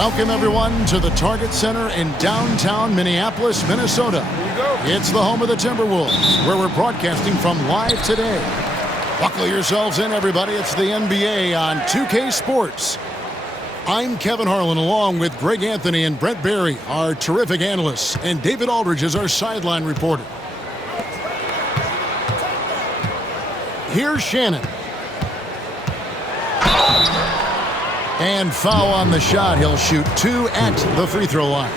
Welcome, everyone, to the Target Center in downtown Minneapolis, Minnesota. It's the home of the Timberwolves, where we're broadcasting from live today. Buckle yourselves in, everybody. It's the NBA on 2K Sports. I'm Kevin Harlan, along with Greg Anthony and Brent Barry, our terrific analysts, and David Aldridge is our sideline reporter. Here's Shannon. And foul on the shot. He'll shoot 2 at the free throw line.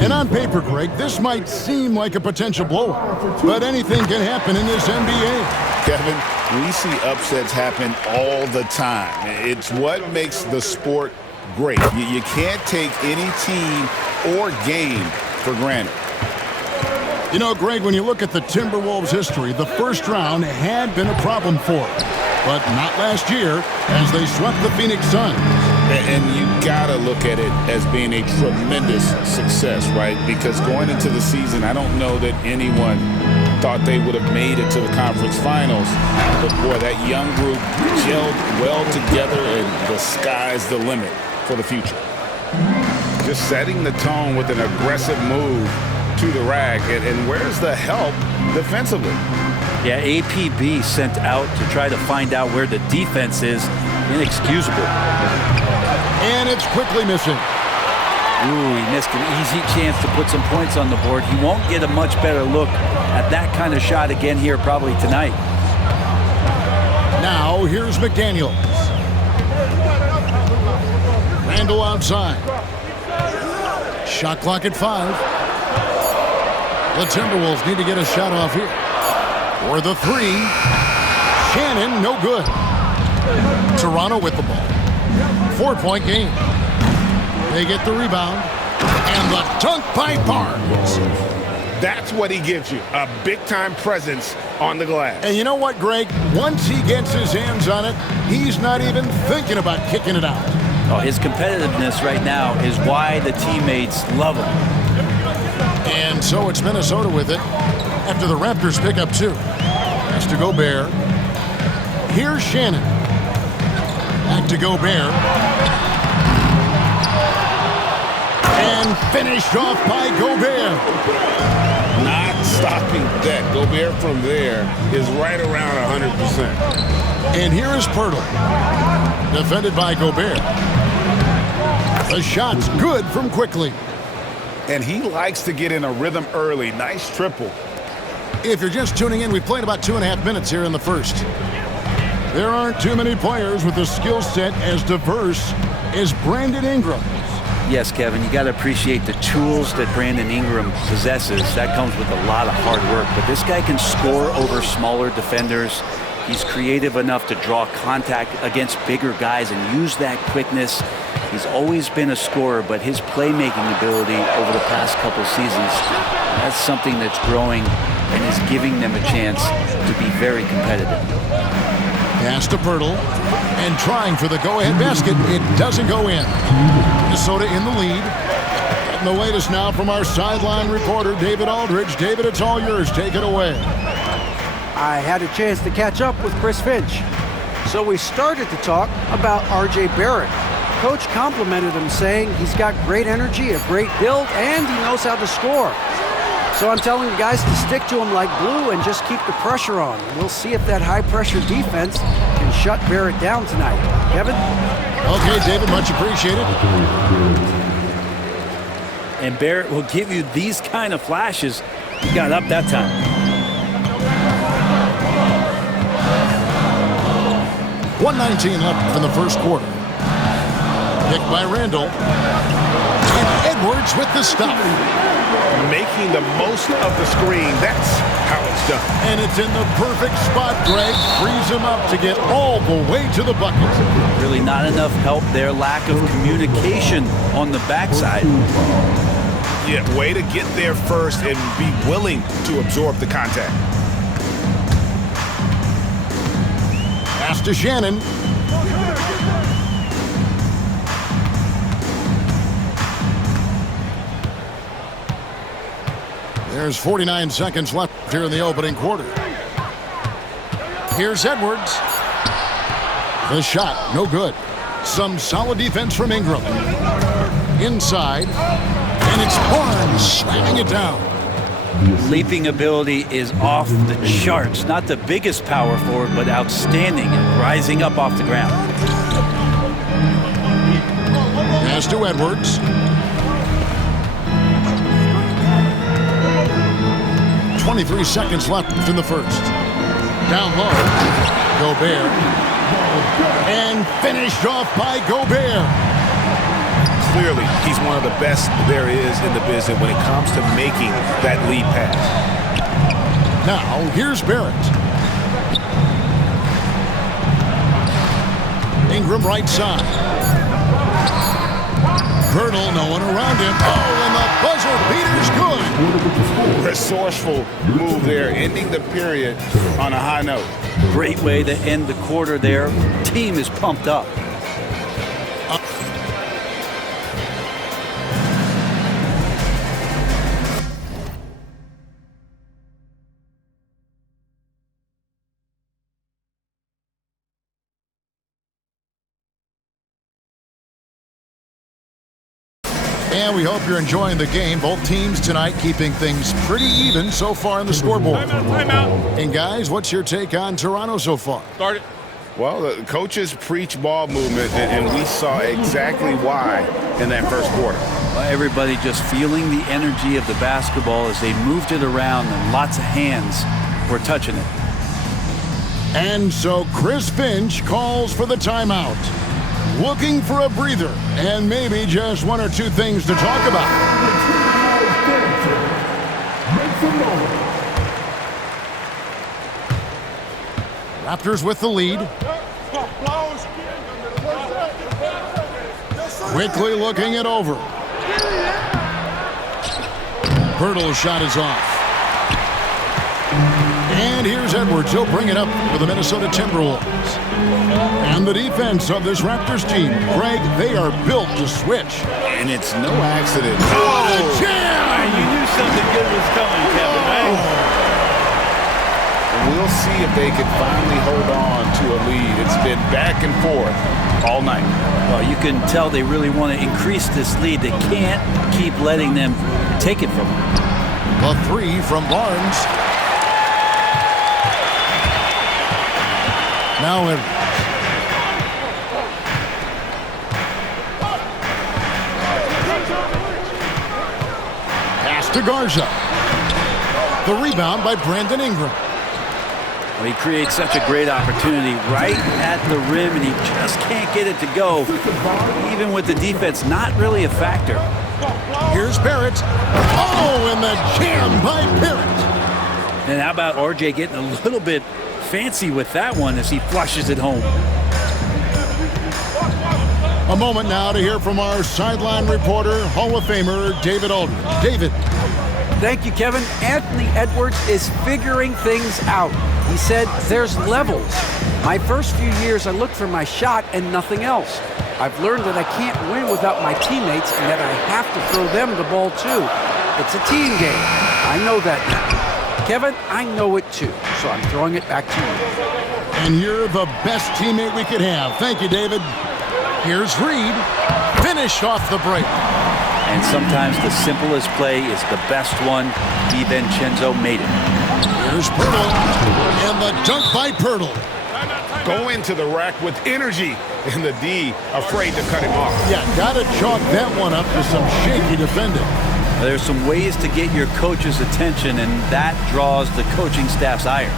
And on paper, Greg, this might seem like a potential blowout, but anything can happen in this NBA. Kevin, we see upsets happen all the time. It's what makes the sport great. You can't take any team or game for granted. You know, Greg, when you look at the Timberwolves' history, the first round had been a problem for them. But not last year, as they swept the Phoenix Suns. And you got to look at it as being a tremendous success, right? Because going into the season, I don't know that anyone thought they would have made it to the conference finals. But, boy, that young group gelled well together, and the sky's the limit for the future. Just setting the tone with an aggressive move to the rack. And where's the help defensively? Yeah, APB sent out to try to find out where the defense is. Inexcusable. And it's quickly missing. Ooh, he missed an easy chance to put some points on the board. He won't get a much better look at that kind of shot again here probably tonight. Now, here's McDaniels. Randall outside. Shot clock at 5. The Timberwolves need to get a shot off here. For the 3, Shannon, no good. Toronto with the ball. 4-point game. They get the rebound. And the dunk by Barnes. That's what he gives you, a big-time presence on the glass. And you know what, Greg? Once he gets his hands on it, he's not even thinking about kicking it out. Oh, his competitiveness right now is why the teammates love him. And so it's Minnesota with it after the Raptors pick up 2. Pass to Gobert. Here's Shannon. Back to Gobert. And finished off by Gobert. Not stopping that. Gobert from there is right around 100%. And here is Poeltl. Defended by Gobert. The shot's good from Quickly. And he likes to get in a rhythm early. Nice triple. If you're just tuning in, we've played about 2.5 minutes here in the first. There aren't too many players with a skill set as diverse as Brandon Ingram. Yes, Kevin, you got to appreciate the tools that Brandon Ingram possesses. That comes with a lot of hard work. But this guy can score over smaller defenders. He's creative enough to draw contact against bigger guys and use that quickness. He's always been a scorer, but his playmaking ability over the past couple seasons, that's something that's growing and is giving them a chance to be very competitive. Pass to Poeltl, and trying for the go-ahead basket. It doesn't go in. Minnesota in the lead. Getting the latest now from our sideline reporter, David Aldridge. David, it's all yours. Take it away. I had a chance to catch up with Chris Finch. So we started to talk about R.J. Barrett. Coach complimented him, saying he's got great energy, a great build, and he knows how to score. So I'm telling the guys to stick to him like glue and just keep the pressure on. We'll see if that high-pressure defense can shut Barrett down tonight. Kevin? Okay, David, much appreciated. And Barrett will give you these kind of flashes. He got up that time. .119 left in the first quarter. Picked by Randall. And Edwards with the stop. Making the most of the screen. That's how it's done. And it's in the perfect spot, Greg. Frees him up to get all the way to the bucket. Really not enough help there. Lack of communication on the backside. Yeah, way to get there first and be willing to absorb the contact. Pass to Shannon. There's 49 seconds left here in the opening quarter. Here's Edwards. The shot, no good. Some solid defense from Ingram. Inside. And it's Barnes slamming it down. Leaping ability is off the charts. Not the biggest power forward, but outstanding at rising up off the ground. Pass to Edwards. 23 seconds left in the first. Down low. Gobert. And finished off by Gobert. Clearly, he's one of the best there is in the business when it comes to making that lead pass. Now, here's Barrett. Ingram right side. Pirtle, no one around him. Oh, and the buzzer beater's good. Resourceful move there, ending the period on a high note. Great way to end the quarter there. Team is pumped up. And we hope you're enjoying the game. Both teams tonight keeping things pretty even so far in the scoreboard. Timeout. And guys, what's your take on Toronto so far? Start it. Well, the coaches preach ball movement, and we saw exactly why in that first quarter. Everybody just feeling the energy of the basketball as they moved it around, and lots of hands were touching it. And so Chris Finch calls for the timeout. Looking for a breather and maybe just one or two things to talk about. Raptors with the lead. Quickly looking it over. Pirtle's shot is off. And here's Edwards. He'll bring it up for the Minnesota Timberwolves. And the defense of this Raptors team, Greg, they are built to switch. And it's no accident. What a jam! You knew something good was coming, Kevin, right? We'll see if they can finally hold on to a lead. It's been back and forth all night. Well, you can tell they really want to increase this lead. They can't keep letting them take it from them. The three from Barnes. Now Edwards. Pass to Garza. The rebound by Brandon Ingram. Well, he creates such a great opportunity right at the rim, and he just can't get it to go, even with the defense not really a factor. Here's Barrett. Oh, and the jam by Barrett. And how about RJ getting a little bit fancy with that one as he flushes it home. A moment now to hear from our sideline reporter, Hall of Famer David Aldridge. David. Thank you, Kevin. Anthony Edwards is figuring things out. He said there's levels. My first few years, I looked for my shot and nothing else. I've learned that I can't win without my teammates and that I have to throw them the ball too. It's a team game. I know that now. Kevin, I know it too, so I'm throwing it back to you. And you're the best teammate we could have. Thank you, David. Here's Reed. Finished off the break. And sometimes the simplest play is the best one. DiVincenzo made it. Here's Pirtle. And the dunk by Pirtle. Go into the rack with energy, and the D afraid to cut him off. Yeah, gotta chalk that one up to some shaky defending. There's some ways to get your coach's attention, and that draws the coaching staff's ire.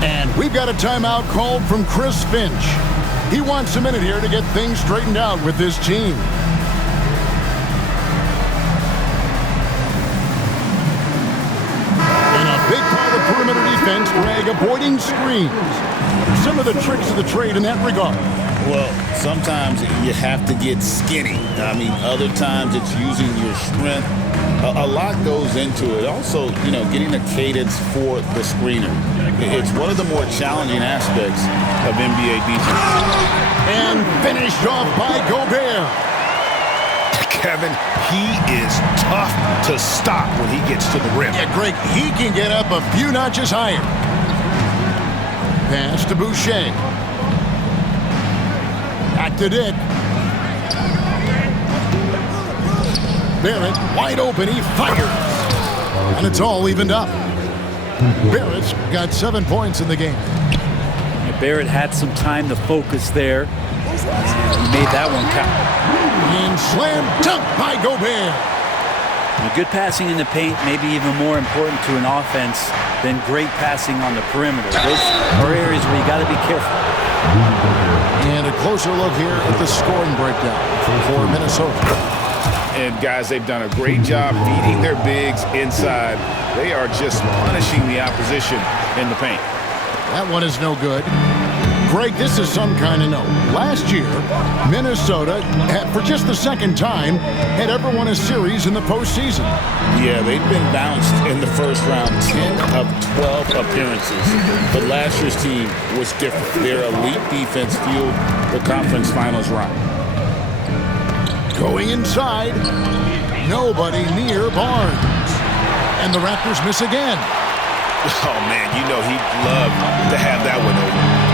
And we've got a timeout called from Chris Finch. He wants a minute here to get things straightened out with his team. And a big part of perimeter defense, Greg, avoiding screens. Some of the tricks of the trade in that regard. Well, sometimes you have to get skinny. I mean, other times it's using your strength. A lot goes into it. Also, you know, getting a cadence for the screener. It's one of the more challenging aspects of NBA defense. And finished off by Gobert. Kevin, he is tough to stop when he gets to the rim. Yeah, Greg, he can get up a few notches higher. Pass to Boucher. Back to Dick. Barrett wide open. He fires. And it's all evened up. Barrett's got 7 points in the game. Barrett had some time to focus there. And he made that one count. And slam dunk by Gobert. Good passing in the paint may be even more important to an offense than great passing on the perimeter. Those are areas where you got to be careful. And a closer look here at the scoring breakdown for Minnesota. And guys, they've done a great job feeding their bigs inside. They are just punishing the opposition in the paint. That one is no good. Greg, this is some kind of note. Last year, Minnesota, for just the second time, had ever won a series in the postseason. Yeah, they've been bounced in the first round, 10 of 12 appearances. But last year's team was different. Their elite defense fueled the conference finals run. Going inside, nobody near Barnes. And the Raptors miss again. Oh, man, you know he'd love to have that one over.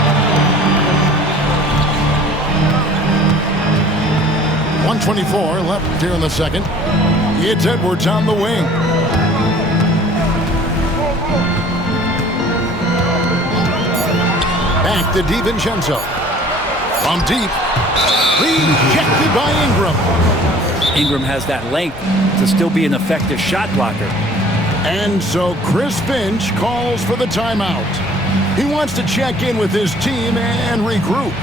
1:24 left here in the second. It's Edwards on the wing. Back to DiVincenzo. From deep. Rejected by Ingram. Ingram has that length to still be an effective shot blocker. And so Chris Finch calls for the timeout. He wants to check in with his team and regroup.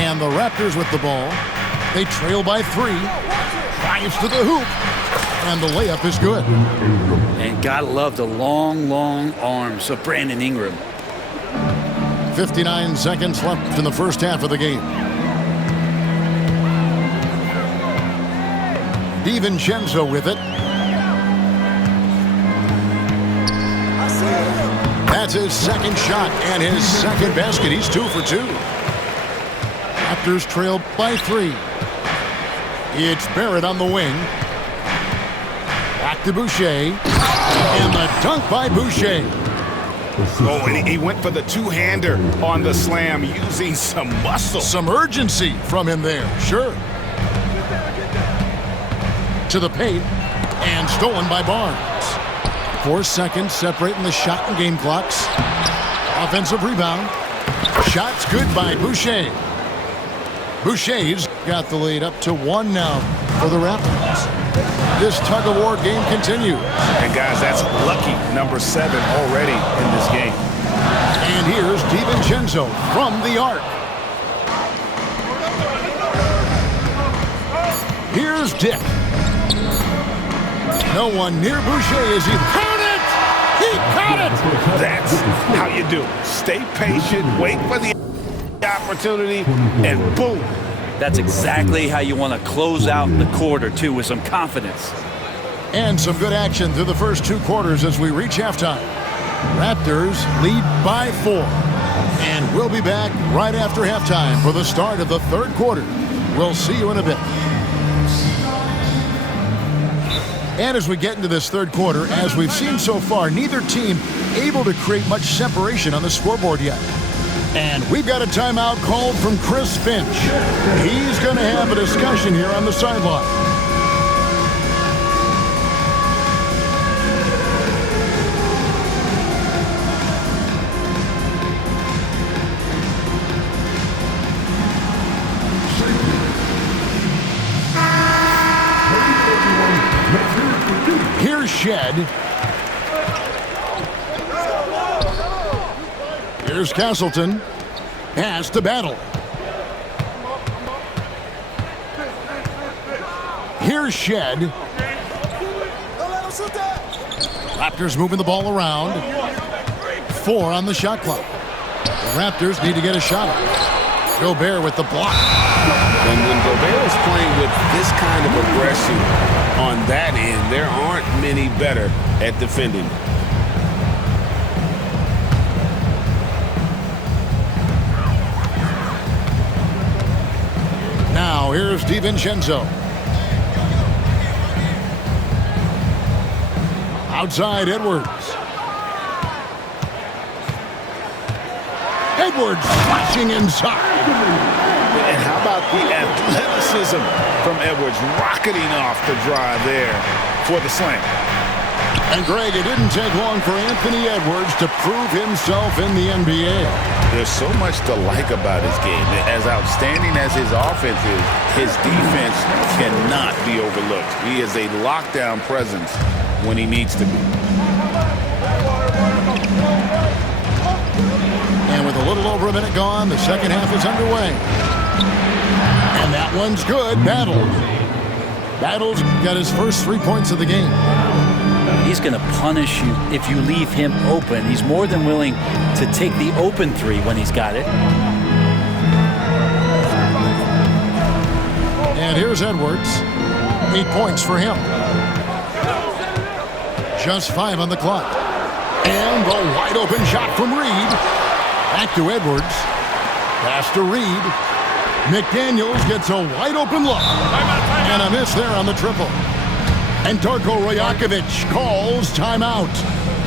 And the Raptors with the ball. They trail by 3. Drives to the hoop. And the layup is good. And gotta love the long, long arms of Brandon Ingram. 59 seconds left in the first half of the game. DiVincenzo with it. That's his second shot and his second basket. He's 2 for 2. Raptors trail by 3. It's Barrett on the wing. Back to Boucher. And the dunk by Boucher. Oh, and he went for the two-hander on the slam using some muscle. Some urgency from him there, sure. To the paint, and stolen by Barnes. 4 seconds separating the shot and game clocks. Offensive rebound. Shot's good by Boucher. Boucher's got the lead up to 1 now for the Raptors. This tug-of-war game continues. And guys, that's lucky number 7 already in this game. And here's DiVincenzo from the arc. Here's Dick. No one near Boucher as he caught it! He caught it! That's how you do it. Stay patient, wait for the opportunity, and boom. That's exactly how you want to close out the quarter, too, with some confidence. And some good action through the first 2 quarters as we reach halftime. Raptors lead by 4. And we'll be back right after halftime for the start of the 3rd quarter. We'll see you in a bit. And as we get into this 3rd quarter, as we've seen so far, neither team able to create much separation on the scoreboard yet. And we've got a timeout called from Chris Finch. He's going to have a discussion here on the sideline. Here's Shed. Here's Castleton. Pass to Battle. Here's Shed. Raptors moving the ball around. 4 on the shot clock. The Raptors need to get a shot off. Gobert with the block. And when Gobert is playing with this kind of aggression on that end, there aren't many better at defending. Now here's DiVincenzo. Outside Edwards. Edwards flashing inside. And how about the athleticism from Edwards rocketing off the drive there for the slam. And Greg, it didn't take long for Anthony Edwards to prove himself in the NBA. There's so much to like about his game. As outstanding as his offense is, his defense cannot be overlooked. He is a lockdown presence when he needs to be. And with a little over a minute gone, the second half is underway. And that one's good. Battles got his first 3 points of the game. He's going to punish you if you leave him open. He's more than willing to take the open 3 when he's got it. And here's Edwards. 8 points for him. Just 5 on the clock. And the wide open shot from Reed. Back to Edwards. Pass to Reed. McDaniels gets a wide open look. And a miss there on the triple. And Darko Rajakovic calls timeout.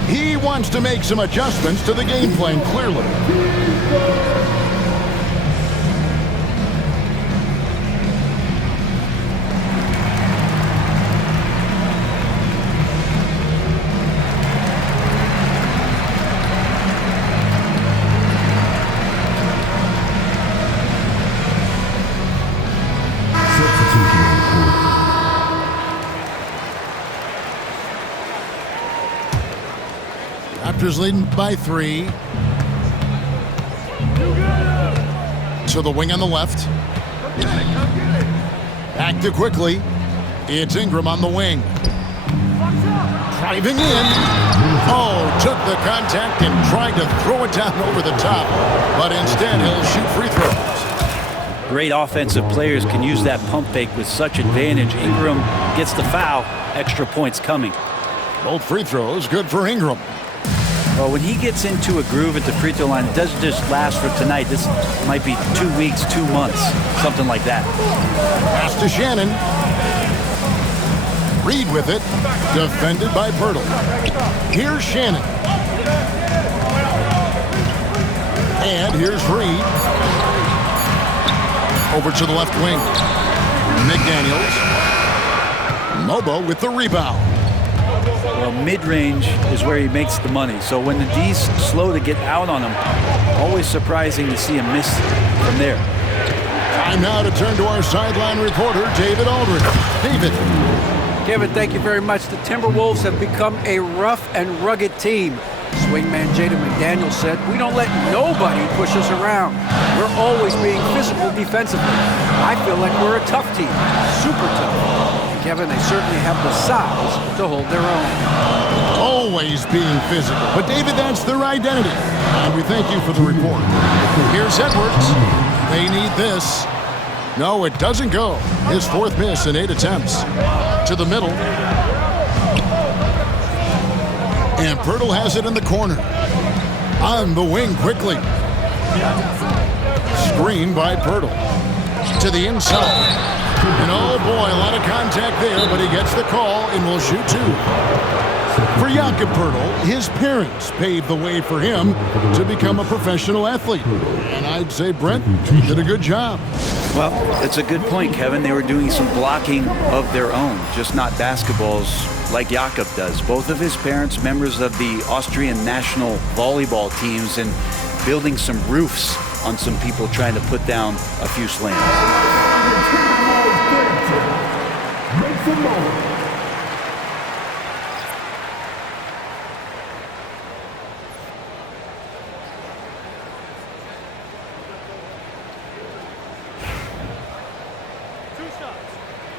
He wants to make some adjustments to the game plan, clearly. Raptors leading by 3. To the wing on the left. Back to quickly. It's Ingram on the wing. Driving in. Oh, took the contact and tried to throw it down over the top. But instead, he'll shoot free throws. Great offensive players can use that pump fake with such advantage. Ingram gets the foul. Extra points coming. Both free throws good for Ingram. Well, when he gets into a groove at the free throw line, it doesn't just last for tonight. This might be 2 weeks, 2 months, something like that. Pass to Shannon. Reed with it. Defended by Pirtle. Here's Shannon. And here's Reed. Over to the left wing. McDaniels. Mobo with the rebound. Well, mid-range is where he makes the money. So when the D's slow to get out on him, always surprising to see him miss from there. Time now to turn to our sideline reporter, David Aldridge. David. Kevin, thank you very much. The Timberwolves have become a rough and rugged team. Swingman Jaden McDaniels said, "We don't let nobody push us around. We're always being physical defensively. I feel like we're a tough team, super tough." Kevin, they certainly have the size to hold their own. Always being physical. But, David, that's their identity. And we thank you for the report. Here's Edwards. They need this. No, it doesn't go. His 4th miss in 8 attempts. To the middle. And Pirtle has it in the corner. On the wing quickly. Screen by Pirtle. To the inside. And oh boy, a lot of contact there, but he gets the call and will shoot 2. For Jakob Pirtle, his parents paved the way for him to become a professional athlete. And I'd say Brent did a good job. Well, it's a good point, Kevin. They were doing some blocking of their own, just not basketballs like Jakob does. Both of his parents, members of the Austrian national volleyball teams, and building some roofs on some people trying to put down a few slams. Two shots.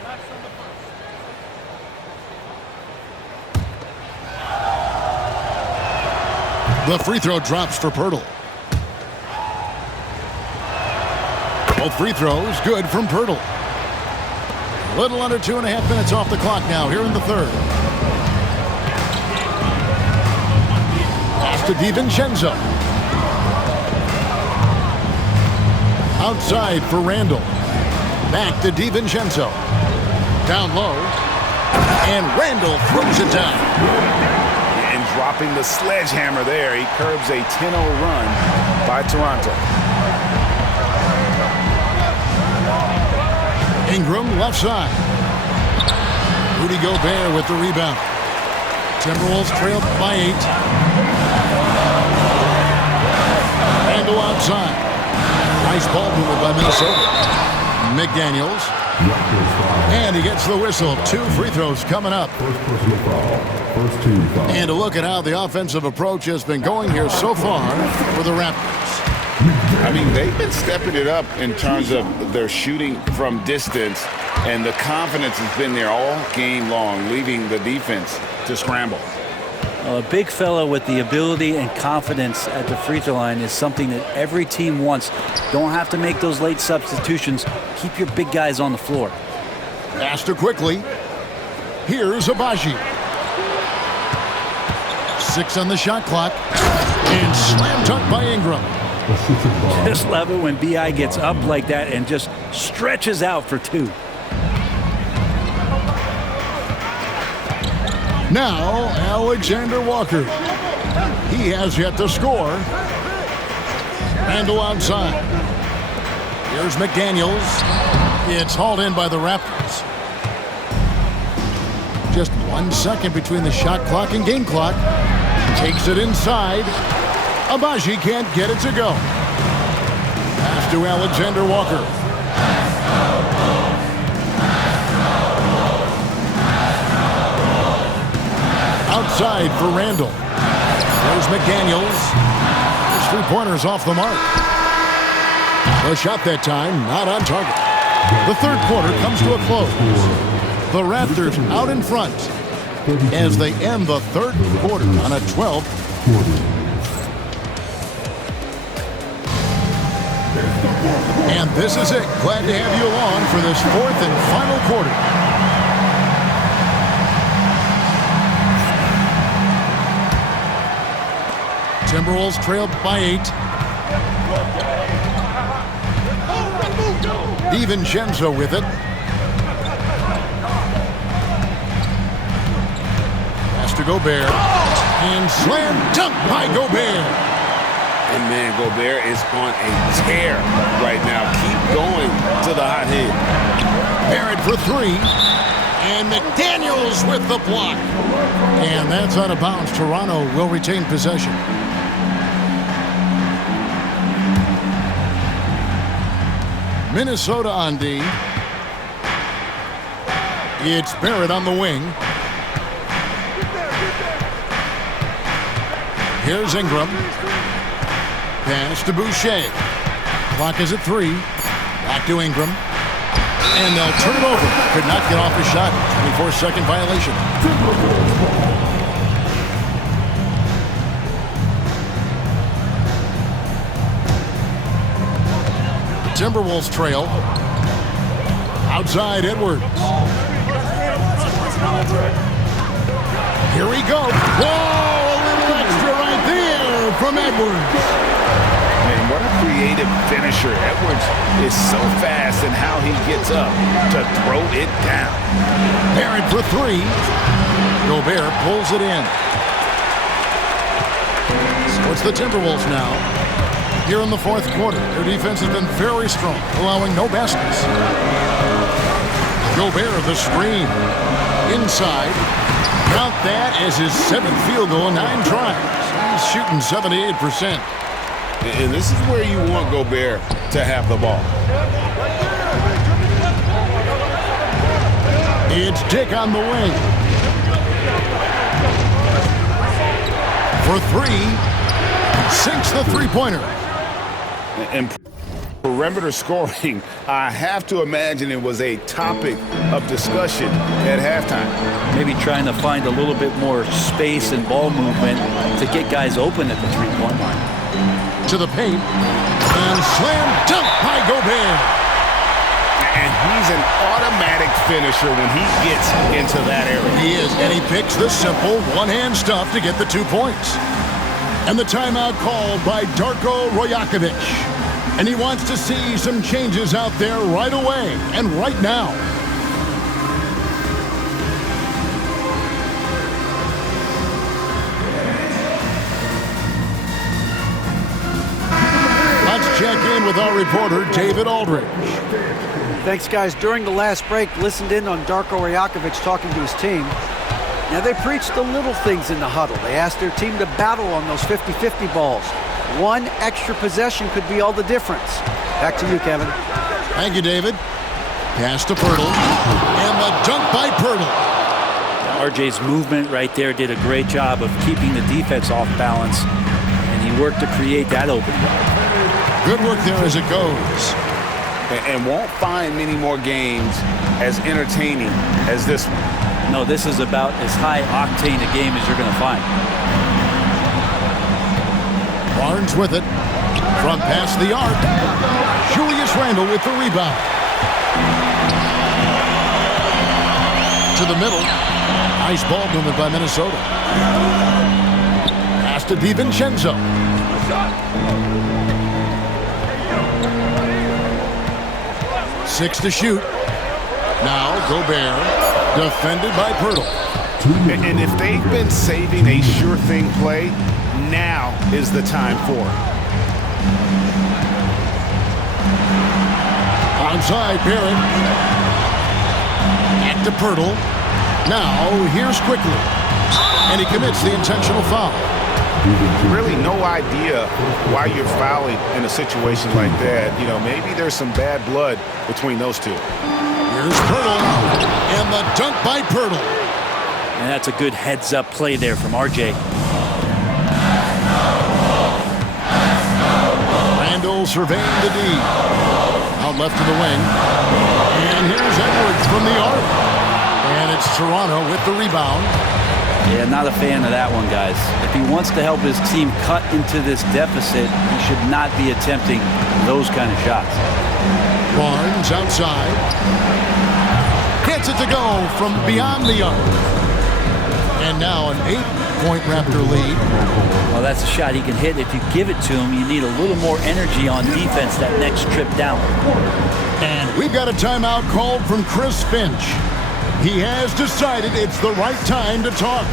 Last on the first. The free throw drops for Pirtle. Both free throws good from Pirtle. Little under 2.5 minutes off the clock now here in the third. Pass to DiVincenzo. Outside for Randall. Back to DiVincenzo. Down low. And Randall throws it down. And dropping the sledgehammer there, he curbs a 10-0 run by Toronto. Ingram left side. Rudy Gobert with the rebound. Timberwolves trail by 8. Randall outside. Nice ball movement by Minnesota. McDaniels. And he gets the whistle. 2 free throws coming up. And a look at how the offensive approach has been going here so far for the Raptors. I mean, they've been stepping it up in terms of their shooting from distance, and the confidence has been there all game long, leaving the defense to scramble. A big fella with the ability and confidence at the free throw line is something that every team wants. Don't have to make those late substitutions. Keep your big guys on the floor. Faster quickly. Here's Agbaji. 6 on the shot clock. And slam dunk by Ingram. Just love it when B.I. gets up like that and just stretches out for 2. Now, Alexander Walker. He has yet to score. Randall outside. Here's McDaniels. It's hauled in by the Raptors. Just 1 second between the shot clock and game clock. Takes it inside. Agbaji can't get it to go. Pass to Alexander Walker. Outside for Randall. There's McDaniels. His 3-pointers off the mark. The shot that time not on target. The third quarter comes to a close. The Raptors out in front as they end the third quarter on a 12. And this is it. Glad to have you along for this 4th and final quarter. Timberwolves trailed by 8. DiVincenzo with it. Pass to Gobert. And slam dunk by Gobert. And man, Gobert is on a tear right now. Keep going to the hot hand. Barrett for 3. And McDaniels with the block. And that's out of bounds. Toronto will retain possession. Minnesota on D. It's Barrett on the wing. Here's Ingram. Pass to Boucher. Clock is at 3. Back to Ingram. And they'll turn it over. Could not get off the shot. 24-second violation. Timberwolves trail. Outside Edwards. Here we go. Whoa, a little extra right there from Edwards. Man, what a creative finisher. Edwards is so fast in how he gets up to throw it down. Barrett for 3. Gobert pulls it in. So it's the Timberwolves now. Here in the fourth quarter, their defense has been very strong, allowing no baskets. Gobert the screen. Inside. Count that as his 7th field goal in 9 tries. He's shooting 78%. And this is where you want Gobert to have the ball. It's Dick on the wing. For 3. Sinks the 3-pointer. And Perimeter scoring, I have to imagine it was a topic of discussion at halftime. Maybe trying to find a little bit more space and ball movement to get guys open at the three-point line. To the paint. And slam dunk by Gobert. And he's an automatic finisher when he gets into that area. He is, and he picks the simple one-hand stuff to get the 2 points. And the timeout called by Darko Rajakovic. And he wants to see some changes out there right away and right now. Let's check in with our reporter, David Aldridge. Thanks, guys. During the last break, listened in on Darko Rajakovic talking to his team. Now, they preached the little things in the huddle. They asked their team to battle on those 50-50 balls. One extra possession could be all the difference. Back to you, Kevin. Thank you, David. Pass to Poeltl. And the dunk by Poeltl. RJ's movement right there did a great job of keeping the defense off balance, and he worked to create that opening. Good work there as it goes. And won't find many more games as entertaining as this one. No, this is about as high-octane a game as you're going to find. Barnes with it. From past the arc. Julius Randle with the rebound. To the middle. Nice ball movement by Minnesota. Pass to DiVincenzo. Six to shoot. Now Gobert, defended by Poeltl. And if they've been saving a sure thing play, now is the time for it. Onside, Barrett. Back to Poeltl. Now, here's Quickly. And he commits the intentional foul. Really no idea why you're fouling in a situation like that. You know, maybe there's some bad blood between those two. Here's Poeltl. And the dunk by Poeltl. And that's a good heads-up play there from RJ. Randle surveying the D. Out left to the wing. And here's Edwards from the arc. And it's Toronto with the rebound. Yeah, not a fan of that one, guys. If he wants to help his team cut into this deficit, he should not be attempting those kind of shots. Barnes outside. Gets it to go from beyond the arc. And now an 8-point Raptor lead. Well, that's a shot he can hit. If you give it to him, you need a little more energy on defense that next trip down. And we've got a timeout called from Chris Finch. He has decided it's the right time to talk.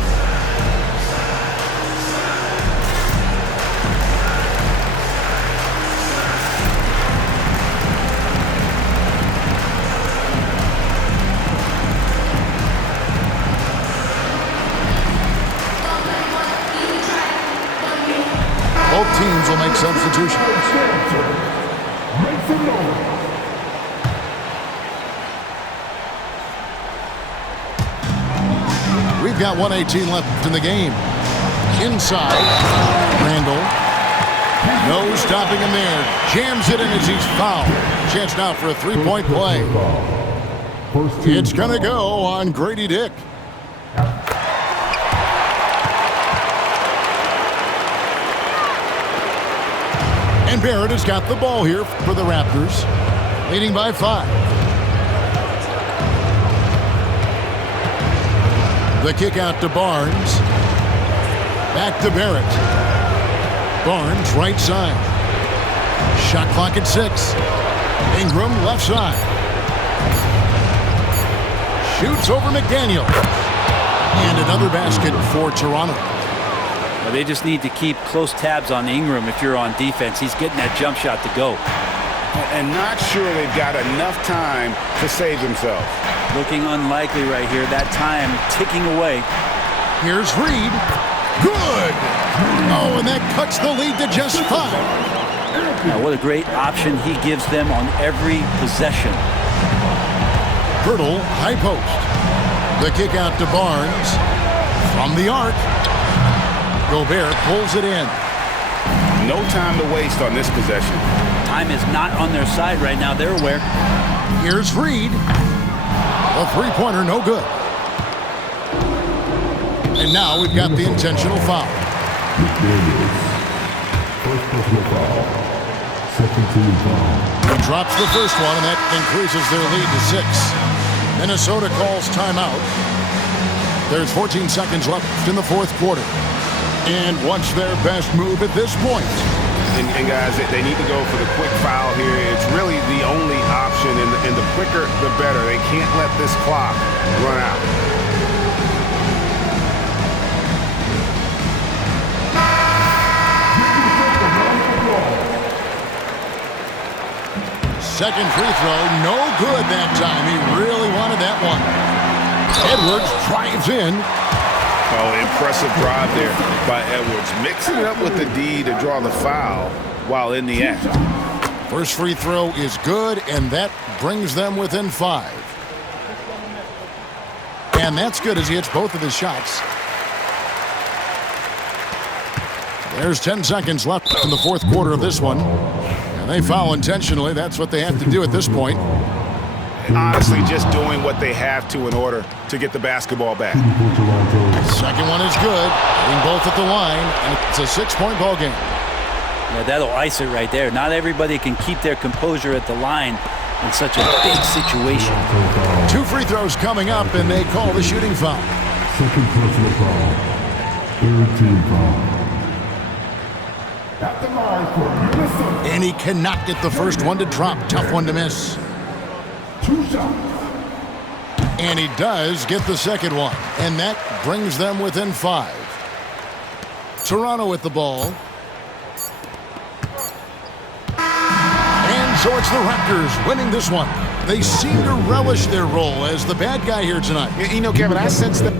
Both teams will make substitutions. We've got 1:18 left in the game. Inside, Randle. No stopping him there. Jams it in as he's fouled. Chance now for a three-point play. It's going to go on Grady Dick. And Barrett has got the ball here for the Raptors, leading by 5. The kick out to Barnes. Back to Barrett. Barnes right side. Shot clock at 6. Ingram left side. Shoots over McDaniel. And another basket for Toronto. Well, they just need to keep close tabs on Ingram if you're on defense. He's getting that jump shot to go. And not sure they've got enough time to save themselves. Looking unlikely right here. That time ticking away. Here's Reed. Good! Oh, and that cuts the lead to just 5. Now, what a great option he gives them on every possession. Poeltl, high post. The kick out to Barnes. From the arc. Gobert pulls it in. No time to waste on this possession. Time is not on their side right now. They're aware. Here's Reed. A three-pointer, no good. And now we've got the intentional foul. First personal foul. Second team foul. He drops the first one, and that increases their lead to 6. Minnesota calls timeout. There's 14 seconds left in the fourth quarter. And what's their best move at this point? And guys, they need to go for the quick foul here. It's really the only option, and the quicker, the better. They can't let this clock run out. Second free throw, no good that time. He really wanted that one. Edwards drives in. Oh, impressive drive there by Edwards. Mixing it up with the D to draw the foul while in the act. First free throw is good, and that brings them within 5. And that's good as he hits both of his shots. There's 10 seconds left in the fourth quarter of this one. And they foul intentionally. That's what they have to do at this point. Honestly, just doing what they have to in order to get the basketball back. Second one is good. Hitting both at the line, and it's a 6-point ball game. Yeah, that'll ice it right there. Not everybody can keep their composure at the line in such a big situation. 2 free throws coming up, and they call the shooting foul. Second personal foul. Third team foul. At the line for Minnesota. And he cannot get the first one to drop. Tough one to miss. 2 shots. And he does get the second one. And that brings them within 5. Toronto with the ball. And so it's the Raptors winning this one. They seem to relish their role as the bad guy here tonight. You know, Kevin, I sense that